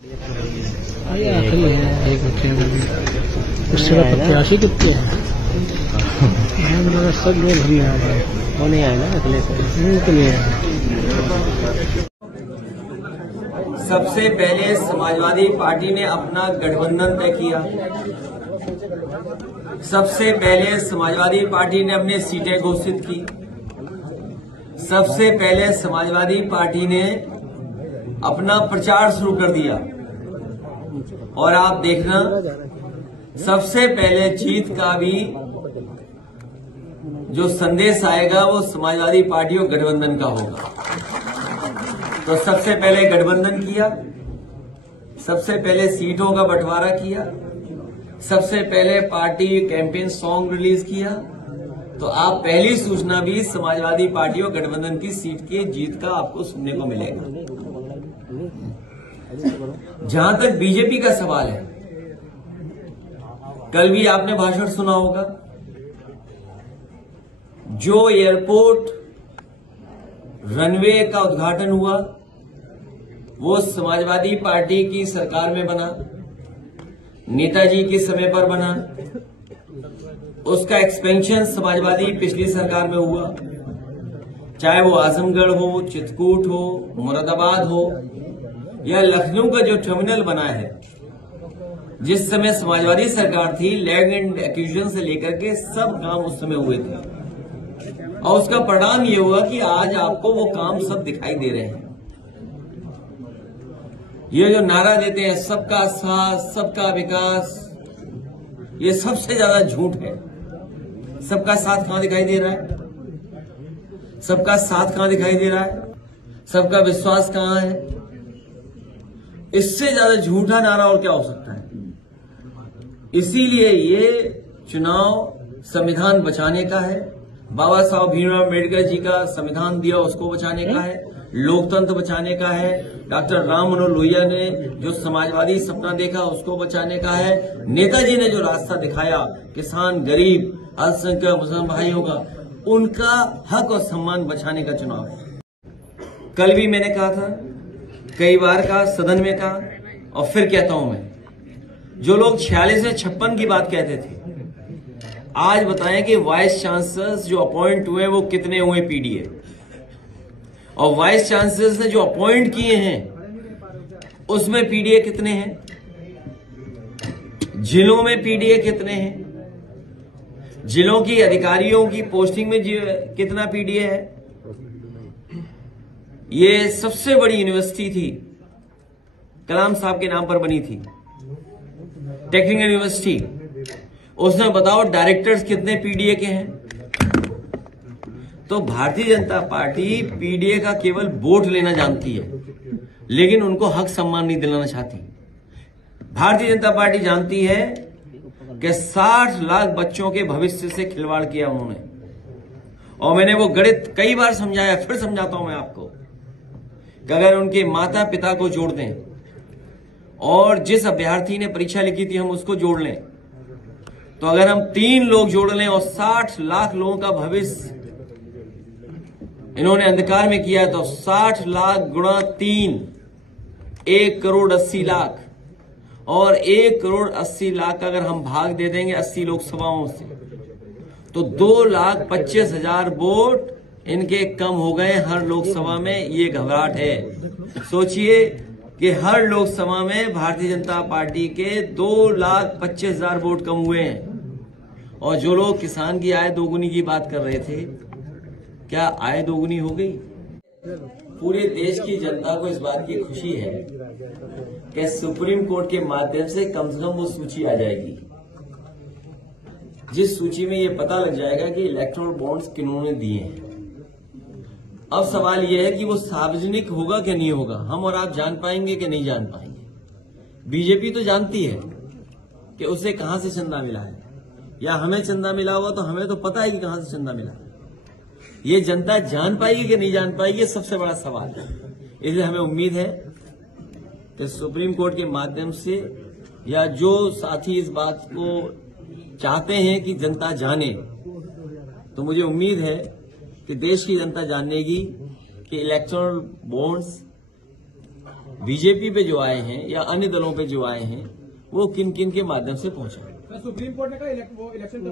आखिरी है एक उससे प्रत्याशी कितने हैं? सब लोग हम आ रहे हैं, वो नहीं आए ना अगले से निकले। सबसे पहले समाजवादी पार्टी ने अपना गठबंधन तय किया। सबसे पहले समाजवादी पार्टी ने अपनी सीटें घोषित की। सबसे पहले समाजवादी पार्टी ने अपना प्रचार शुरू कर दिया। और आप देखना, सबसे पहले जीत का भी जो संदेश आएगा वो समाजवादी पार्टी और गठबंधन का होगा। तो सबसे पहले गठबंधन किया, सबसे पहले सीटों का बंटवारा किया, सबसे पहले पार्टी कैंपेन सॉन्ग रिलीज किया। तो आप पहली सूचना भी समाजवादी पार्टी और गठबंधन की सीट की जीत का आपको सुनने को मिलेगा। जहां तक बीजेपी का सवाल है, कल भी आपने भाषण सुना होगा। जो एयरपोर्ट रनवे का उद्घाटन हुआ वो समाजवादी पार्टी की सरकार में बना, नेताजी के समय पर बना। उसका एक्सपेंशन समाजवादी पिछली सरकार में हुआ, चाहे वो आजमगढ़ हो, चित्रकूट हो, मुरादाबाद हो या लखनऊ का जो टर्मिनल बना है। जिस समय समाजवादी सरकार थी, लैंड एंड एक्विजिशन से लेकर के सब काम उस समय हुए थे। और उसका परिणाम ये हुआ कि आज आपको वो काम सब दिखाई दे रहे हैं। ये जो नारा देते हैं सबका साथ, सबका विकास, ये सबसे ज्यादा झूठ है। सबका साथ कहां दिखाई दे रहा है? सबका साथ कहां दिखाई दे रहा है? सबका विश्वास कहां है? इससे ज्यादा झूठा नारा और क्या हो सकता है? इसीलिए ये चुनाव संविधान बचाने का है। बाबा साहब भीमराव अम्बेडकर जी का संविधान दिया, उसको बचाने का है। लोकतंत्र बचाने का है। डॉक्टर राम मनोहर लोहिया ने जो समाजवादी सपना देखा उसको बचाने का है। नेताजी ने जो रास्ता दिखाया किसान, गरीब, अल्पसंख्यक मुसलमान भाइयों का, उनका हक और सम्मान बचाने का चुनाव है। कल भी मैंने कहा था, कई बार कहा, सदन में कहा और फिर कहता हूं मैं, जो लोग 46 से 56 की बात कहते थे, आज बताएं कि वाइस चांसलर्स जो अपॉइंट हुए वो कितने हुए पीडीए, और वाइस चांसलर्स ने जो अपॉइंट किए हैं उसमें पीडीए कितने हैं, जिलों में पीडीए कितने हैं, जिलों की अधिकारियों की पोस्टिंग में कितना पीडीए है। ये सबसे बड़ी यूनिवर्सिटी थी, कलाम साहब के नाम पर बनी थी, टेक्निकल यूनिवर्सिटी। उसने बताओ डायरेक्टर्स कितने पीडीए के हैं। तो भारतीय जनता पार्टी पीडीए का केवल वोट लेना जानती है, लेकिन उनको हक सम्मान नहीं दिलाना चाहती। भारतीय जनता पार्टी जानती है कि 60 लाख बच्चों के भविष्य से खिलवाड़ किया उन्होंने। और मैंने वो गणित कई बार समझाया, फिर समझाता हूं मैं आपको कि अगर उनके माता पिता को जोड़ दें और जिस अभ्यर्थी ने परीक्षा लिखी थी हम उसको जोड़ लें, तो अगर हम 3 लोग जोड़ लें और 60 लाख लोगों का भविष्य इन्होंने अंधकार में किया, तो 60 लाख गुणा 3, 1 करोड़ 80 लाख। और 1 करोड़ 80 लाख का अगर हम भाग दे देंगे 80 लोकसभाओं से, तो 2,25,000 वोट इनके कम हो गए हर लोकसभा में। ये घबराहट है। सोचिए कि हर लोकसभा में भारतीय जनता पार्टी के 2,25,000 वोट कम हुए हैं। और जो लोग किसान की आय दोगुनी की बात कर रहे थे, क्या आय दोगुनी हो गई? पूरे देश की जनता को इस बात की खुशी है कि सुप्रीम कोर्ट के माध्यम से कम वो सूची आ जाएगी, जिस सूची में ये पता लग जाएगा कि इलेक्टोरल बॉन्ड्स किन्होंने दिए हैं। अब सवाल यह है कि वो सार्वजनिक होगा कि नहीं होगा, हम और आप जान पाएंगे कि नहीं जान पाएंगे। बीजेपी तो जानती है कि उसे कहां से चंदा मिला है, या हमें चंदा मिला हुआ तो हमें तो पता है कि कहां से चंदा मिला है। ये जनता जान पाएगी कि नहीं जान पाएगी, ये सबसे बड़ा सवाल है। इसलिए हमें उम्मीद है कि सुप्रीम कोर्ट के माध्यम से, या जो साथी इस बात को चाहते हैं कि जनता जाने, तो मुझे उम्मीद है कि देश की जनता जानेगी कि इलेक्टोरल बॉन्ड्स बीजेपी पे जो आए हैं या अन्य दलों पे जो आए हैं वो किन किन के माध्यम से पहुंचे। सुप्रीम कोर्ट ने कहा इलेक्शन